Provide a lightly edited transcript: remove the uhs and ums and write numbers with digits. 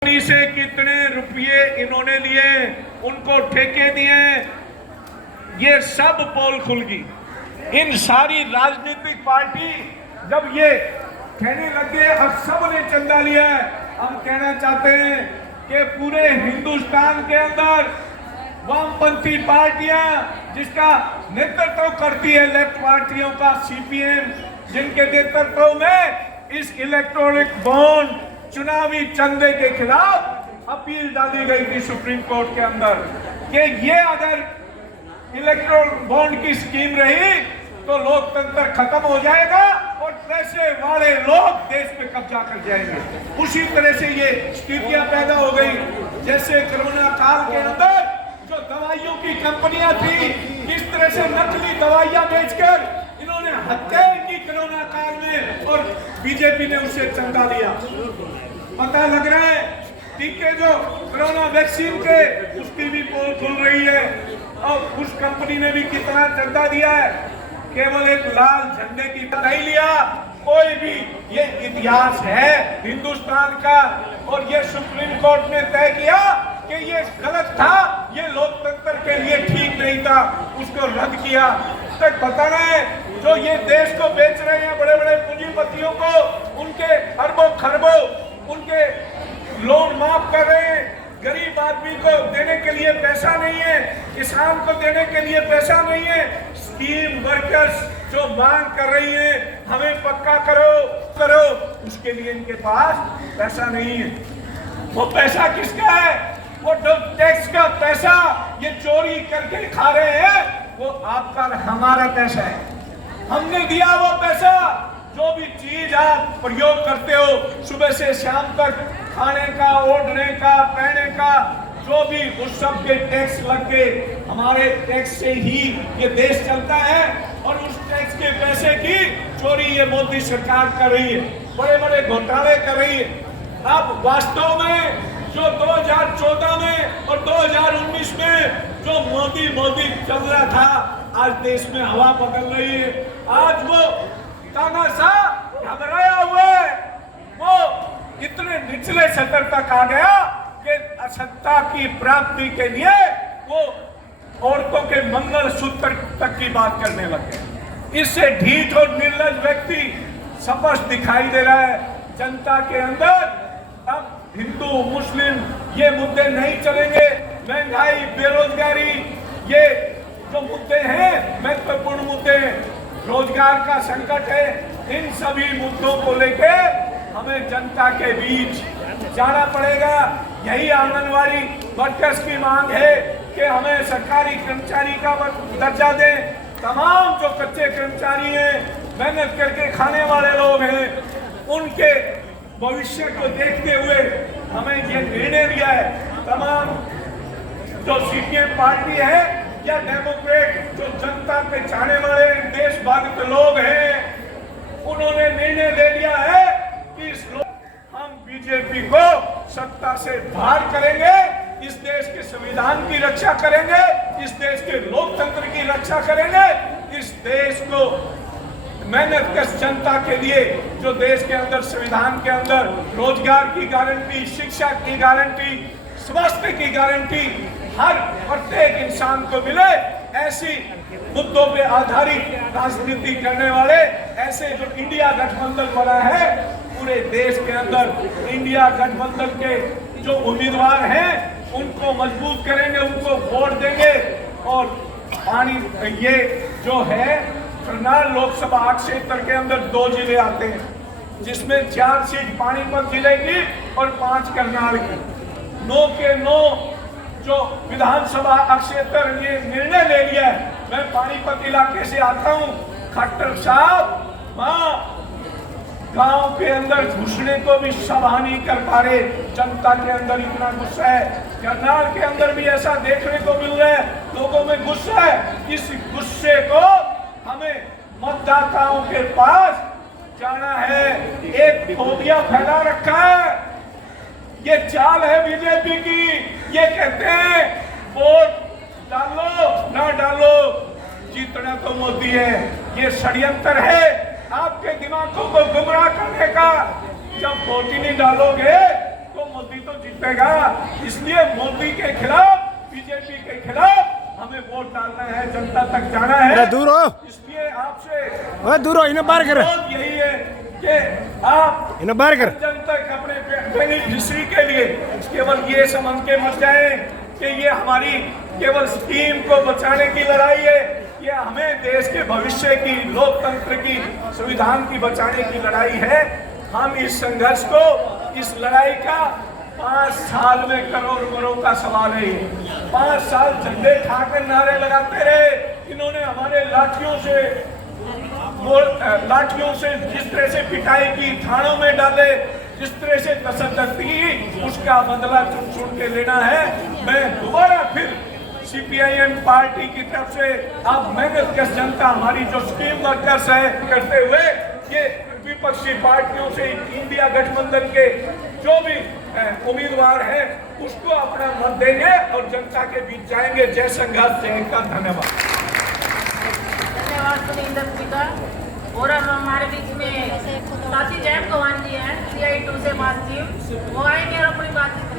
से कितने रुपये इन्होंने लिए, उनको ठेके दिए, ये सब पोल खुल गई। इन सारी राजनीतिक पार्टी जब ये कहने लगे अब सब ने चंदा लिया है, हम कहना चाहते हैं कि पूरे हिंदुस्तान के अंदर वामपंथी पार्टियां जिसका नेतृत्व करती है लेफ्ट पार्टियों का सीपीएम, जिनके नेतृत्व में इस इलेक्ट्रॉनिक बॉन्ड चुनावी चंदे के खिलाफ अपील डाली गई थी सुप्रीम कोर्ट के अंदर कि ये अगर इलेक्ट्रॉनिक बॉन्ड की स्कीम रही तो लोकतंत्र खत्म हो जाएगा और पैसे वाले लोग देश पे कब्जा कर जाएंगे। उसी तरह से ये स्थितियां पैदा हो गई। जैसे कोरोना काल के अंदर जो दवाइयों की कंपनियां थी, किस तरह से नकली दवाइयां बेचकर इन्होंने हत्या की कोरोना काल में, और बीजेपी ने उससे चंदा लिया। पता लग रहा है टीके जो कोरोना वैक्सीन के, उसकी भी पोल खुल रही है और उस कंपनी ने भी कितना चंदा दिया है। केवल एक लाल झंडे की नहीं लिया कोई भी। ये इतिहास है हिंदुस्तान का और ये सुप्रीम कोर्ट ने तय किया कि ये गलत था, ये लोकतंत्र के लिए ठीक नहीं था, उसको रद्द किया। तक बता रहे हैं जो ये देश को बेच रहे हैं बड़े बड़े पूंजीपतियों को, उनके अरबों खरबों उनके लोन माफ कर रहे हैं। गरीब आदमी को देने के लिए पैसा नहीं है, किसान को देने के लिए पैसा नहीं है। स्कीम वर्कर्स जो मांग कर रही है हमें पक्का करो करो, उसके लिए इनके पास पैसा नहीं है। वो पैसा किसका है? वो टैक्स का पैसा ये चोरी करके खा रहे हैं, वो आपका हमारा पैसा है। हमने दिया वो पैसा। जो भी चीज आप प्रयोग करते हो सुबह से शाम तक, खाने का, ओढ़ने का, पहनने का, जो भी उस सब के टैक्स लग के, हमारे टैक्स से ही ये देश चलता है और उस टैक्स के पैसे की चोरी ये मोदी सरकार कर रही है, बड़े बड़े घोटाले कर रही है। अब वास्तव में जो 2014 में और 2019 में जो मोदी चल रहा था, आज देश में हवा बदल रही है। आज वो तानाशाह घबराया हुआ है, वो इतने निचले स्तर तक आ गया कि सत्ता की प्राप्ति के लिए वो औरतों के मंगलसूत्र तक की बात करने लगे। इससे ढीठ और निर्लज व्यक्ति स्पष्ट दिखाई दे रहा है जनता के अंदर। अब हिंदू मुस्लिम ये मुद्दे नहीं चलेंगे। महंगाई, बेरोजगारी, ये जो मुद्दे हैं महत्वपूर्ण मुद्दे, रोजगार का संकट है, इन सभी मुद्दों को लेकर हमें जनता के बीच जाना पड़ेगा। यही आंगनवाड़ी वर्कर्स की मांग है कि हमें सरकारी कर्मचारी का दर्जा दें। तमाम जो कच्चे कर्मचारी हैं, मेहनत करके खाने वाले लोग हैं, उनके भविष्य को देखते हुए हमें ये निर्णय लिया है। तमाम जो सीपीएम पार्टी है या डेमोक्रेट जो जनता पे चाहने वाले देशभक्त लोग हैं, उन्होंने निर्णय ले लिया है कि हम बीजेपी को सत्ता से बाहर करेंगे, इस देश के संविधान की रक्षा करेंगे, इस देश के लोकतंत्र की रक्षा करेंगे, इस देश को मेहनतकश जनता के लिए जो देश के अंदर संविधान के अंदर रोजगार की गारंटी, शिक्षा की गारंटी, स्वास्थ्य की गारंटी हर प्रत्येक इंसान को मिले, ऐसी मुद्दों पे आधारित राजनीति करने वाले ऐसे जो इंडिया गठबंधन बना है, पूरे देश के अंदर इंडिया गठबंधन के जो उम्मीदवार हैं उनको मजबूत करेंगे, उनको वोट देंगे। और पानी ये जो है करनाल लोकसभा क्षेत्र के अंदर 2 जिले आते हैं, जिसमें 4 सीट पानीपत जिले की और 5 करनाल की। 9 के 9 जो विधानसभा क्षेत्र ये निर्णय ले लिया है। मैं पानीपत इलाके से आता हूँ। खट्टर साहब वहाँ गांव के अंदर घुसने को भी सभा नहीं कर पा रहे, जनता के अंदर इतना गुस्सा है। करनाल के अंदर भी ऐसा देखने को मिल रहा है, लोगों में गुस्सा है। इस गुस्से को हमें मतदाताओं के पास जाना है। एक फोबिया फैला रखा है, ये चाल है बीजेपी की। ये कहते हैं वोट डालो ना डालो, जीतना तो मोदी है। ये षड्यंत्र है आपके दिमागों को गुमराह करने का। जब वोट ही नहीं डालोगे तो मोदी तो जीतेगा। इसलिए मोदी के खिलाफ, बीजेपी के खिलाफ हमें वोट डालना है, जनता तक जाना है। दूर हो, इसलिए आपसे दूर हो, इन्हें बाहर कर, यही है कि आप इन्हें बाहर कर। जन तक अपने बेनिफिशरी के लिए केवल ये समझ के मत जाए कि ये हमारी केवल स्कीम को बचाने की लड़ाई है। ये हमें देश के भविष्य की, लोकतंत्र की, संविधान की बचाने की लड़ाई है। हम इस संघर्ष को, इस लड़ाई का 5 साल में करोड़ का सवाल है। 5 साल झंडे खाकर नारे लगाते रहे। इन्होंने हमारे लाठियों से जिस तरह से पिटाई की, थानों में डाले, जिस तरह से तशद्दुद की, उसका बदला चुन के लेना है। मैं दोबारा फिर सीपीआईएम पार्टी की तरफ से आप मेहनतकश जनता, हमारी जो स्कीम वर्कर्स है, करते हुए ये विपक्षी पार्टियों से इंडिया गठबंधन के जो भी उम्मीदवार हैं उसको अपना मत देंगे और जनता के बीच जाएंगे। जय संघर्ष, जय का धन्यवाद। धन्यवाद सुनील दत्ता। और अब हमारे बीच में साथी जैन चौहान जी हैं, CI2 से महासचिव, वो आएंगे और अपनी बातचीत